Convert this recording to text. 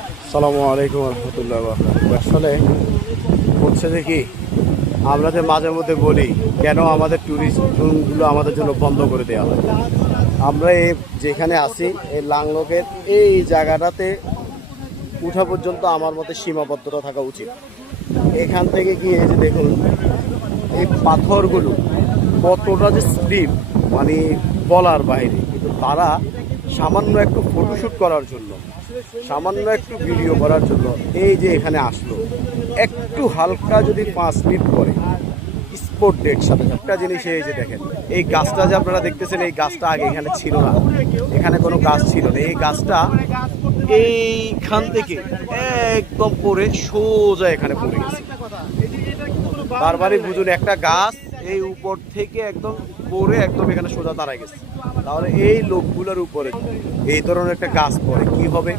আসসালামু আলাইকুম রহমতুল্লাহ। আসলে হচ্ছে যে কি, আমরা যে মাঝে মধ্যে বলি কেন আমাদের ট্যুরিস্ট জোনগুলো আমাদের জন্য বন্ধ করে দেওয়া হয়। আমরা এই যেখানে আছি এই লাংলকের এই জায়গাটাতে উঠা পর্যন্ত আমার মতে সীমাবদ্ধতা থাকা উচিত। এখান থেকে কি এই যে দেখুন এই পাথরগুলো কতটা যে স্লিপ, মানে বলার বাইরে। কিন্তু তারা সামান্য একটু ফটোশ্যুট করার জন্য, সামান্য একটু ভিডিও করার জন্য এই যে এখানে আসলো, একটু হালকা যদি 5 মিনিট করে স্পট ডেট সাথে একটা জিনিস এই যে দেখেন এই গাছটা যে আপনারা দেখতেছেন, এই গাছটা আগে এখানে ছিল না, এখানে কোনো গাছ ছিল না। এই গাছটা এইখান থেকে একদম পরে সোজা এখানে পড়ে গেছে। বারবারই বুঝুন, একটা গাছ এই উপর থেকে একদম পড়ে একদম এখানে সোজা দাঁড়ায় গেছে। তাহলে এই লোকগুলোর উপরে এই ধরনের একটা গাছ পড়ে কি হবে?